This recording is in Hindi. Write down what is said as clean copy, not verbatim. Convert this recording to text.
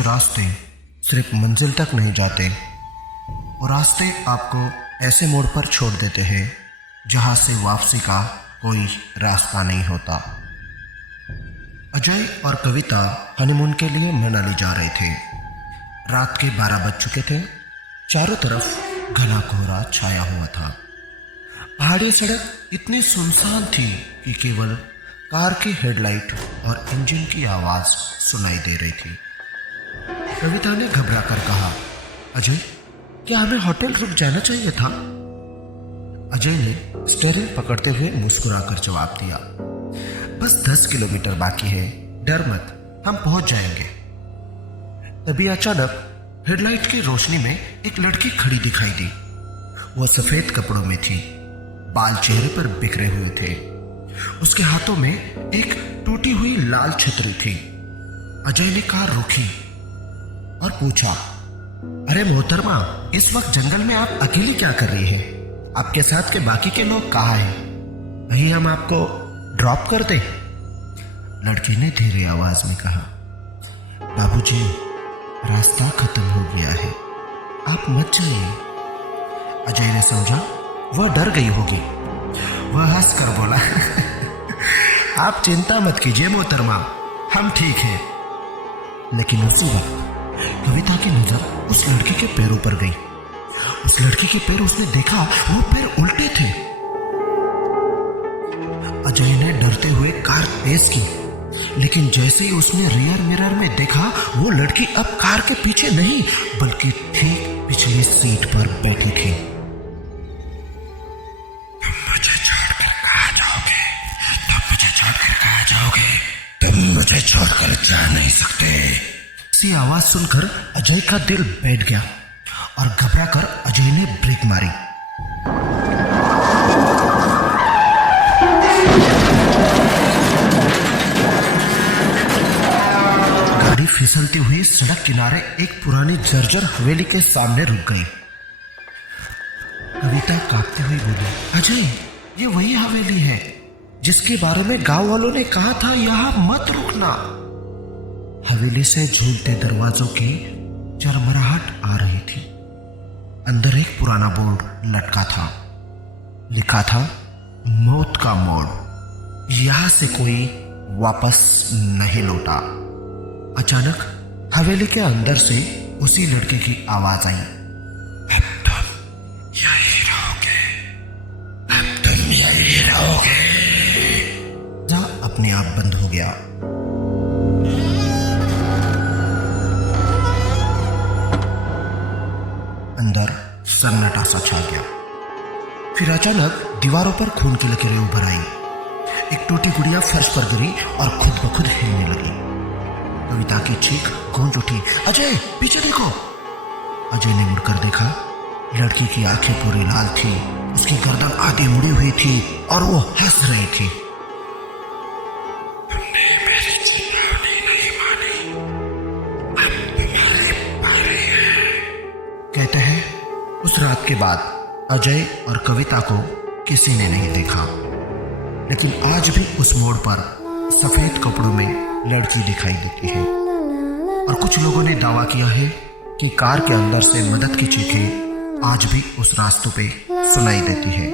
कुछ रास्ते सिर्फ मंजिल तक नहीं जाते, वो रास्ते आपको ऐसे मोड़ पर छोड़ देते हैं जहां से वापसी का कोई रास्ता नहीं होता। अजय और कविता हनीमून के लिए मनाली जा रहे थे। रात के 12 बज चुके थे। चारों तरफ घना कोहरा छाया हुआ था। पहाड़ी सड़क इतनी सुनसान थी कि केवल कार की हेडलाइट और इंजन की आवाज सुनाई दे रही थी। कविता ने घबराकर कहा, अजय, क्या हमें होटल रुक जाना चाहिए था? अजय ने स्टीयरिंग पकड़ते हुए मुस्कुराकर जवाब दिया, बस 10 किलोमीटर बाकी है, डर मत, हम पहुंच जाएंगे। तभी अचानक हेडलाइट की रोशनी में एक लड़की खड़ी दिखाई दी। वह सफेद कपड़ों में थी, बाल चेहरे पर बिखरे हुए थे। उसके हाथों में एक टूटी हुई लाल छतरी थी। अजय ने कार रोकी और पूछा, अरे मोहतरमा, इस वक्त जंगल में आप अकेले क्या कर रही हैं? आपके साथ के बाकी के लोग कहाँ हैं? वही हम आपको ड्रॉप कर दें? लड़की ने धीरे आवाज में कहा, बाबूजी, रास्ता खत्म हो गया है, आप मत जाइए। अजय ने समझा वह डर गई होगी। वह हंसकर बोला, आप चिंता मत कीजिए मोहतरमा, हम ठीक हैं। लेकिन उसी वक्त कविता की नजर उस लड़की के पैरों पर गई। उस लड़की के पैर उसने देखा, वो पैर उल्टे थे। अजय ने डरते हुए कार तेज की, लेकिन जैसे ही उसने रियर मिरर में देखा, वो लड़की अब कार के पीछे नहीं बल्कि ठीक पिछली सीट पर बैठी थी। तुम मुझे छोड़कर कहाँ जाओगे? तुम मुझे छोड़कर कहाँ जाओगे? तुम मुझे छोड़कर जा नहीं सकते। इसी आवाज सुनकर अजय का दिल बैठ गया और घबराकर अजय ने ब्रेक मारी। गाड़ी फिसलती हुई सड़क किनारे एक पुरानी जर्जर हवेली के सामने रुक गई। कविता कांपती हुई बोली, अजय, ये वही हवेली है जिसके बारे में गांव वालों ने कहा था यहां मत रुकना। हवेली से झूलते दरवाजों की चरमराहट आ रही थी। अंदर एक पुराना बोर्ड लटका था। लिखा था, मौत का मोड़, यहां से कोई वापस नहीं लौटा। अचानक हवेली के अंदर से उसी लड़के की आवाज आई, अब तुम यही रहोगे, अब तुम यही रहोगे। अपने आप बंद हो गया। अंदर सन्नाटा सा छा गया। फिर अचानक दीवारों पर खून की लकीरें उभर आई। एक टूटी गुड़िया फर्श पर गिरी और खुद ब खुद हिलने लगी। कविता की चीख गूंज उठी, अजय, पीछे देखो। अजय ने मुड़कर देखा। लड़की की आंखें पूरी लाल थी, उसकी गर्दन आधी मुड़ी हुई थी और वो हंस रही थी। तुमने मेरी चेतावनी नहीं मानी, अब तुम्हारी बारी है। कहते हैं उस रात के बाद अजय और कविता को किसी ने नहीं देखा, लेकिन आज भी उस मोड़ पर सफेद कपड़ों में लड़की दिखाई देती है। और कुछ लोगों ने दावा किया है कि कार के अंदर से मदद की चीखें आज भी उस रास्तों पे सुनाई देती है।